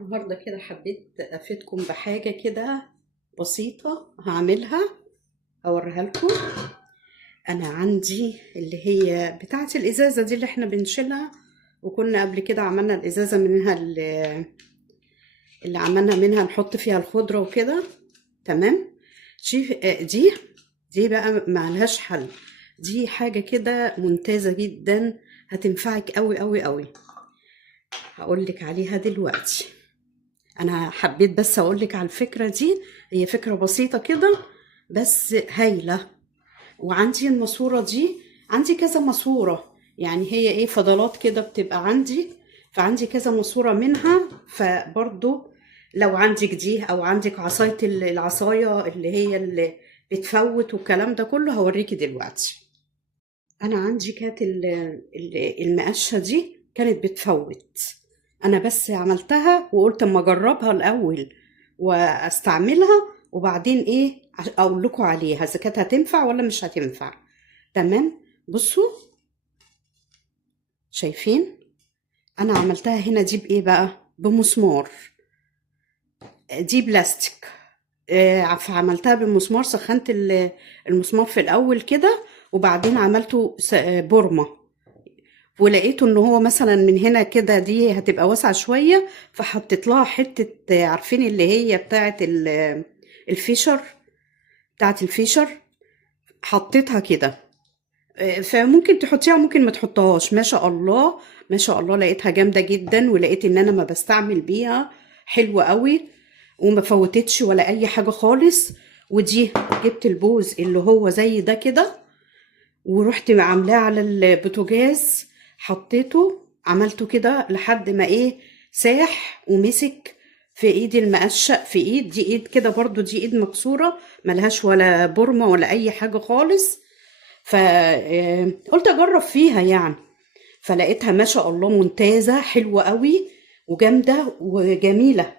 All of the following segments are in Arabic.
النهارده كده حبيت افيدكم بحاجه كده بسيطه هعملها اوريها لكم. انا عندي اللي هي بتاعه الازازه دي اللي احنا بنشيلها، وكنا قبل كده عملنا الازازه منها اللي عملنا منها نحط فيها الخضره وكده. تمام. دي بقى معلهاش حل. دي حاجه كده ممتازه جدا، هتنفعك قوي قوي قوي. هقول لك عليها دلوقتي. انا حبيت بس اقولك على الفكرة دي، هي فكرة بسيطة كده بس هايلة. وعندي الماسورة دي، عندي كذا ماسورة، يعني هي ايه فضلات كده بتبقى عندي، فعندي كذا ماسورة منها. فبرضو لو عندك دي او عندك عصاية العصاية اللي هي اللي بتفوت والكلام ده كله هوريكي دلوقتي. انا عندي كانت المقشه دي كانت بتفوت. انا بس عملتها وقلت اما اجربها الاول واستعملها، وبعدين ايه اقول لكم عليها اذا كانت هتنفع ولا مش هتنفع. تمام. بصوا، شايفين انا عملتها هنا دي بايه بقى؟ بمسمار. دي بلاستيك. فعملتها بالمسمار، سخنت المسمار في الاول كده، وبعدين عملته بورمه، ولقيته ان هو مثلا من هنا كده دي هتبقى واسعة شوية، فحطيت لها حتة، عارفين اللي هي بتاعة الفيشر، بتاعة الفيشر، حطيتها كده. فممكن تحطيها وممكن ما تحطهاش. ما شاء الله ما شاء الله، لقيتها جامدة جدا، ولقيت ان انا ما بستعمل بيها حلوة قوي، وما فوتتش ولا اي حاجة خالص. ودي جبت البوز اللي هو زي ده كده، ورحت عاملاه على البوتاجاز، حطيته عملته كده لحد ما ايه ساح ومسك في ايدي المقشة، في ايد دي، ايد كده برضو، دي ايد مكسورة ملهاش ولا برمة ولا اي حاجة خالص. فقلت اجرب فيها يعني، فلقيتها ما شاء الله ممتازة حلوة قوي وجامدة وجميلة.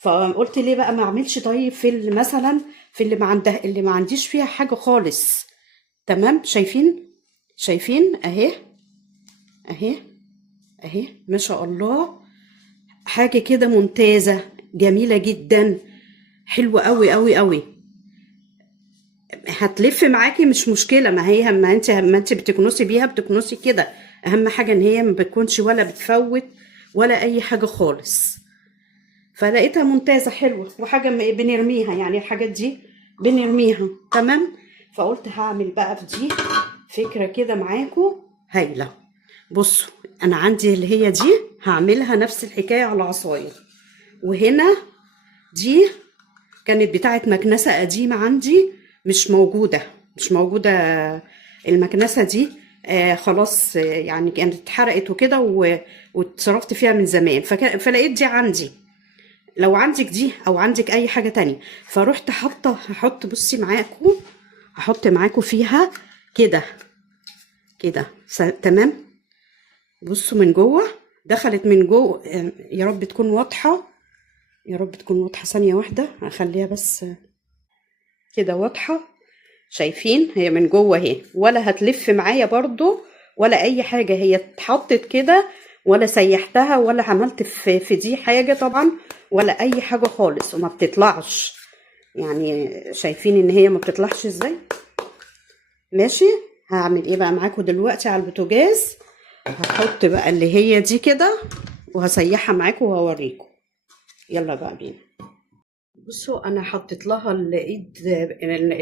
فقلت ليه بقى ما اعملش طيب في مثلا في اللي ما عنديش فيها حاجة خالص. تمام. شايفين اهي، اهي، اهي، ما شاء الله، حاجة كده ممتازة جميلة جدا، حلوة قوي قوي قوي. هتلف معاكي مش مشكلة، ما انت بتكنسي بيها بتكنسي كده. اهم حاجة ان هي ما بتكونش ولا بتفوت ولا اي حاجة خالص. فلقيتها ممتازة حلوة، وحاجة بنرميها يعني، الحاجات دي بنرميها. تمام. فقلت هعمل بقى في دي فكرة كده معاكم هايلة. بصوا، انا عندي اللي هي دي هعملها نفس الحكاية على عصاية. وهنا دي كانت بتاعت مكنسة قديمة عندي، مش موجودة المكنسة دي. خلاص، يعني كانت اتحرقت وكده واتصرفت فيها من زمان، فلقيت دي عندي. لو عندك دي او عندك اي حاجة تانية، فروحت هحط بصي معاكم، هحط معاكم فيها كده كده. تمام. بصوا من جوه، دخلت من جوه. يا رب تكون واضحة، يا رب تكون واضحة. ثانية واحدة هخليها بس كده واضحة. شايفين هي من جوه اهي، ولا هتلف معايا برضو ولا اي حاجة، هي اتحطت كده، ولا سيحتها ولا عملت في دي حاجة طبعا، ولا اي حاجة خالص، وما بتطلعش. يعني شايفين ان هي ما بتطلعش ازاي. ماشي. هعمل ايه بقى معاكم دلوقتي على البوتاجاز؟ هحط بقى اللي هي دي كده وهسيحها معاكم وهوريكم. يلا بقى بينا. بصوا، انا حطيت لها الايد،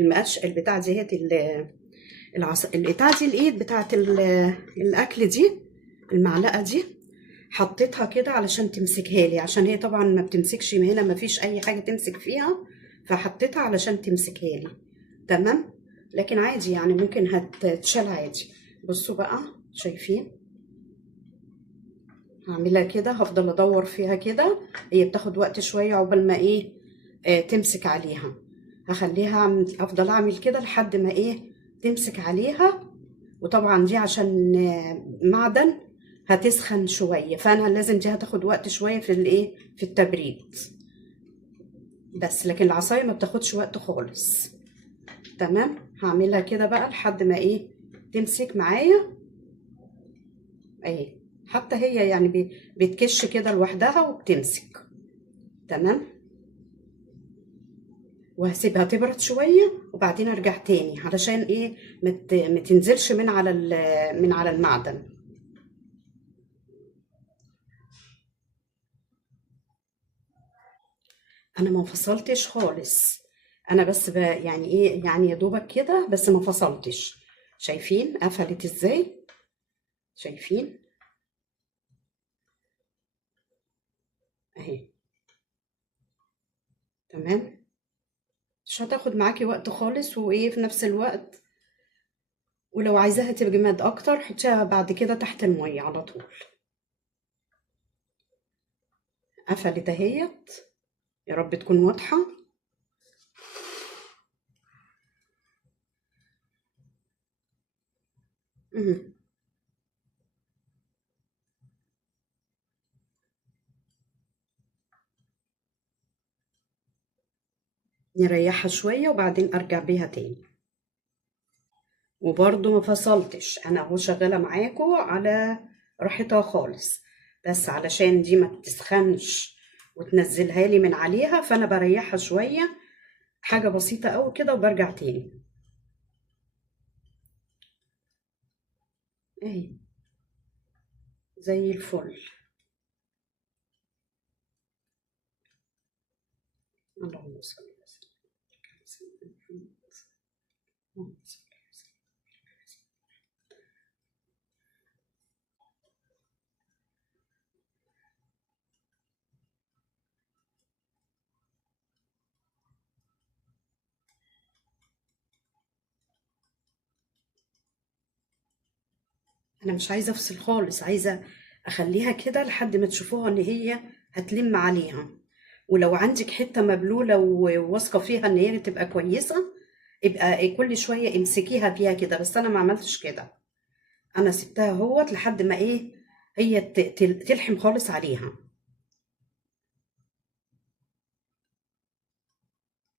المقش البتاع ديت، البتاع دي، الايد بتاعت الاكل دي، المعلقه دي حطيتها كده علشان تمسكها لي، عشان هي طبعا ما بتمسكش من هنا، ما فيش اي حاجه تمسك فيها، فحطيتها علشان تمسكها لي. تمام. لكن عادي يعني ممكن هتتشال عادي. بصوا بقى، شايفين هعملها كده، هفضل ادور فيها كده، هي بتاخد وقت شويه عقبال ما ايه تمسك عليها. هخليها افضل اعمل كده لحد ما ايه تمسك عليها. وطبعا دي عشان معدن هتسخن شويه، فانا لازم دي هتاخد وقت شويه في الايه في التبريد بس، لكن العصايه ما بتاخدش وقت خالص. تمام. هعملها كده بقى لحد ما ايه تمسك معايا اهي. حتى هي يعني بتكش كده لوحدها وبتمسك. تمام. وهسيبها تبرد شويه وبعدين ارجع تاني علشان ايه ما تنزلش من على المعدن. انا ما فصلتش خالص. انا بس يعني ايه، يعني يا دوبك كده بس ما فصلتش. شايفين قفلت ازاي؟ شايفين اهي. تمام. مش هتاخد معاكي وقت خالص، وايه في نفس الوقت، ولو عايزاها تجمد اكتر حطيها بعد كده تحت المية على طول. قفلت اهيت. يا رب تكون واضحة. مهم. نريحها شوية وبعدين ارجع بيها تاني. وبرضو ما فصلتش، انا اهو شغالة معاكو على راحتها خالص، بس علشان دي ما تسخنش وتنزلها لي من عليها، فانا بريحها شوية، حاجة بسيطة قوي كده وبرجع تاني. اهي زي الفل. اللهم صل وسلم على سيدنا محمد. اللهم صل وسلم. انا مش عايزة افصل خالص، عايزة اخليها كده لحد ما تشوفوها ان هي هتلم عليها. ولو عندك حتة مبلولة وواثقة فيها ان هي تبقى كويسة، يبقى كل شوية امسكيها بيها كده، بس انا ما عملتش كده. انا سبتها اهوت لحد ما ايه، هي تلحم خالص عليها.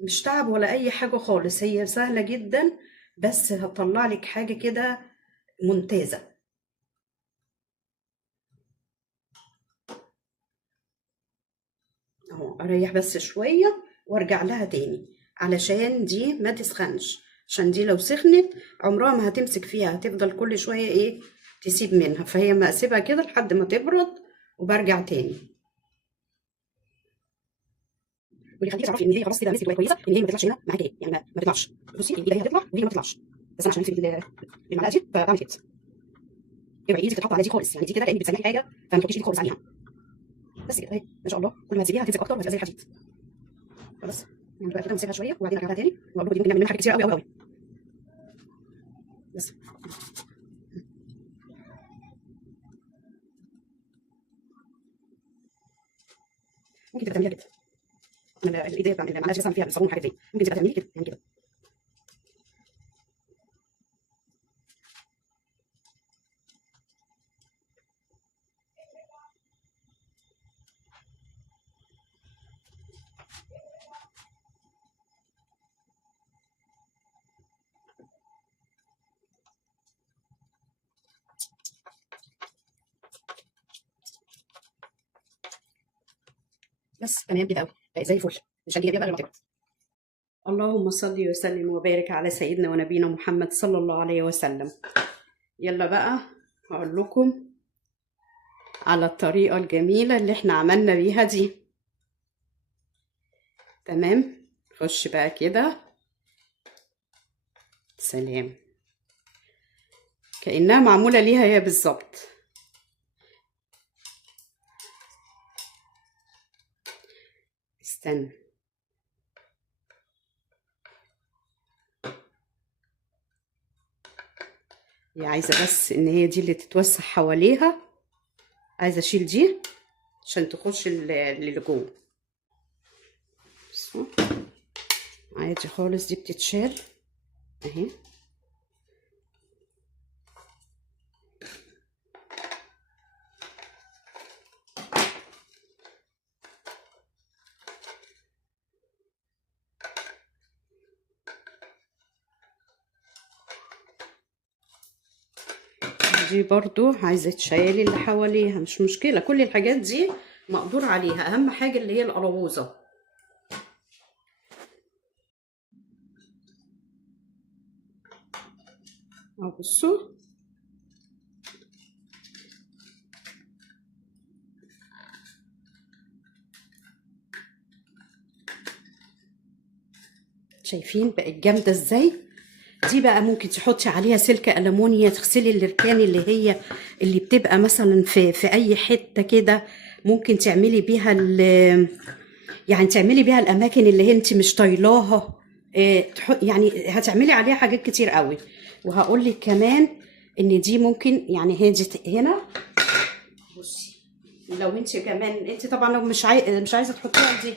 مش تعب ولا اي حاجة خالص، هي سهلة جدا، بس هتطلع لك حاجة كده ممتازة. اهو اريح بس شوية وارجع لها تاني علشان دي ما تسخنش، عشان دي لو سخنت عمرها ما هتمسك فيها، هتفضل كل شوية ايه تسيب منها، فهي ما اسيبها كده لحد ما تبرد وبرجع تاني. واللي يخليكي تعرفي ان هي خلاص كده مسكت وهي كويسه، ان هي ما تطلعش هنا معاكي، يعني ما تطلعش. بصي ايدي هي هتطلع وهي ما تطلعش، بس انا عشان امسك بالمعلقه دي فبعمل كده. اوعي ايدك تتحط على دي خالص، يعني دي كده كانك بتسيحي حاجه، فما تحطيش ايدك خالص عليها. بس كده اهي ما شاء الله، كل ما تسيبيها هتمسك اكتر وهتبقى زي الحديد. خلاص. يعني بقى كده نسيبها شويه وبعدين ارجع لها تاني، واقول لكم دي ممكن نعمل منها حاجات كتير قوي قوي قوي. بس ممكن تبقى تعمليها كده. انا الايديا بتاعت المعلقه دي بس فيها بالصابون وحاجات دي، ممكن تبقى تعملي كده يعني كده. بس تمام كده قوي، بقت زي الفل. مش هنجيب بقى لما تبرد. اللهم صل وسلم وبارك على سيدنا ونبينا محمد صلى الله عليه وسلم. يلا بقى هقول لكم على الطريقة الجميلة اللي احنا عملنا بيها دي. تمام. خش بقى كده. سلام. كأنها معمولة ليها هي بالظبط. استنى. هي عايزة بس ان هي دي اللي تتوسع حواليها، عايزة اشيل دي عشان تخش اللي جوه. بصوا. عادي خالص، دي بتتشال اهي. دي برضو عايزة تشيلي اللي حواليها، مش مشكلة، كل الحاجات دي مقدور عليها. اهم حاجه اللي هي القلاووزه. اهو بصوا، شايفين بقت جامده ازاي؟ دي بقى ممكن تحطي عليها سلكه ألمونيا، تغسلي الركان اللي هي اللي بتبقى مثلا في اي حته كده، ممكن تعملي بيها يعني تعملي بيها الاماكن اللي انت مش طايلاها. يعني هتعملي عليها حاجات كتير قوي. وهقول لك كمان ان دي ممكن يعني هي دي هنا. بصي، لو انت كمان انت طبعا لو مش عايزه تحطيها دي،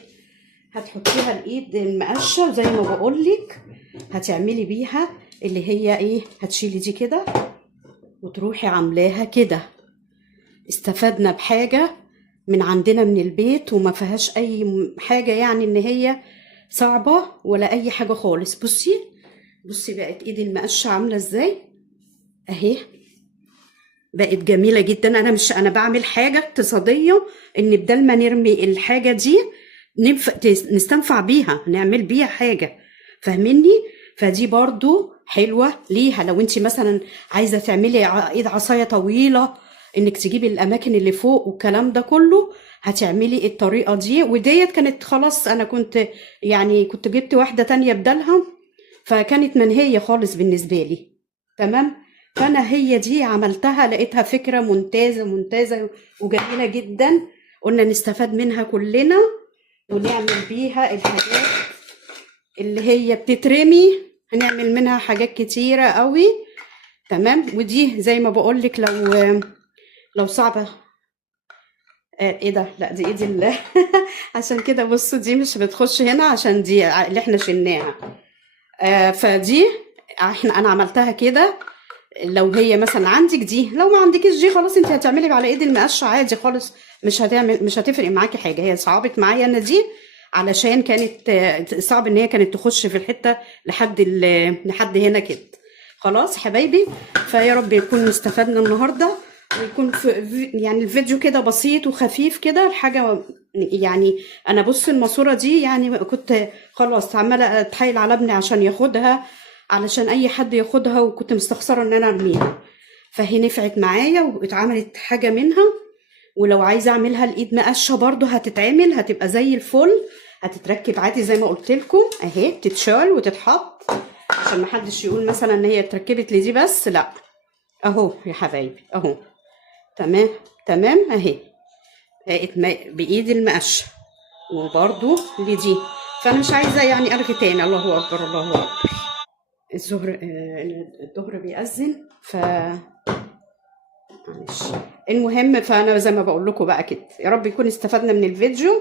هتحطيها الايد المقشه زي ما بقول لك، هتعملي بيها اللي هي ايه، هتشيلي دي كده وتروحي عاملاها كده. استفدنا بحاجه من عندنا من البيت، وما فيهاش اي حاجه يعني ان هي صعبه ولا اي حاجه خالص. بصي بصي بقت ايدي المقشه عامله ازاي اهي، بقت جميله جدا. انا بعمل حاجه اقتصاديه، ان بدل ما نرمي الحاجه دي نستنفع بيها، نعمل بيها حاجه، فاهميني؟ فدي برضو حلوه ليها. لو انت مثلا عايزه تعملي ايد عصايه طويله، انك تجيبي الاماكن اللي فوق والكلام ده كله، هتعملي الطريقه دي. وديت كانت خلاص، انا كنت يعني كنت جبت واحده تانية بدلها، فكانت منهيه خالص بالنسبه لي. تمام. فانا هي دي عملتها، لقيتها فكره ممتازه ممتازه وجميله جدا. قلنا نستفاد منها كلنا ونعمل بيها الحاجات اللي هي بتترمي، هنعمل منها حاجات كتيره قوي. تمام. ودي زي ما بقولك لو صعبه. ايه ده؟ لا دي ايدي عشان كده بصوا دي مش بتخش هنا، عشان دي اللي احنا شلناها. فدي انا عملتها كده. لو هي مثلا عندك دي، لو ما عندكيش دي خلاص انت هتعملي على ايد المقشه عادي خالص، مش هتفرق معاكي حاجه. هي صعبت معايا انا دي علشان كانت صعب ان هي كانت تخش في الحته لحد هنا كده. خلاص حبايبي، فيا رب يكون استفدنا النهارده، ويكون يعني الفيديو كده بسيط وخفيف كده الحاجه. يعني انا بص الماسوره دي يعني كنت خلاص عماله اتحايل على ابني عشان ياخدها، علشان اي حد ياخدها، وكنت مستخسره ان انا ارميها. فهي نفعت معايا واتعملت حاجه منها. ولو عايزه اعملها الايد مقشه برضو هتتعمل، هتبقى زي الفل، هتتركب عادي زي ما قلت لكم اهي، بتتشال وتتحط، عشان محدش يقول مثلا ان هي اتركبت لدي بس، لا اهو يا حبايبي اهو. تمام تمام اهي، بقت بايد المقشه وبرضو لدي. فانا مش عايزه يعني ارغي تاني. الله اكبر الله اكبر. الظهر بيأذن، معلش. المهم، فانا زي ما بقول لكم بقى كده، يا رب يكون استفدنا من الفيديو.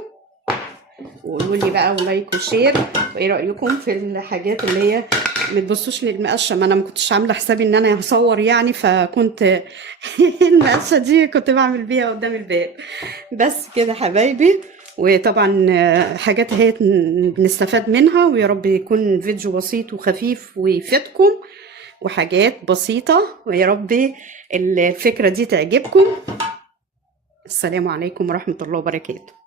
وقولوا لي بقى ولايك وشير، وايه رايكم في الحاجات اللي هي ما تبصوش للمقشه. ما انا ما كنتش عامله حسابي ان انا هصور يعني، فكنت المقشه دي كنت بعمل بيها قدام الباب بس كده حبايبي. وطبعا حاجات هي بنستفاد منها، ويا رب يكون فيديو بسيط وخفيف ويفيدكم، وحاجات بسيطة، ويا رب الفكرة دي تعجبكم. السلام عليكم ورحمة الله وبركاته.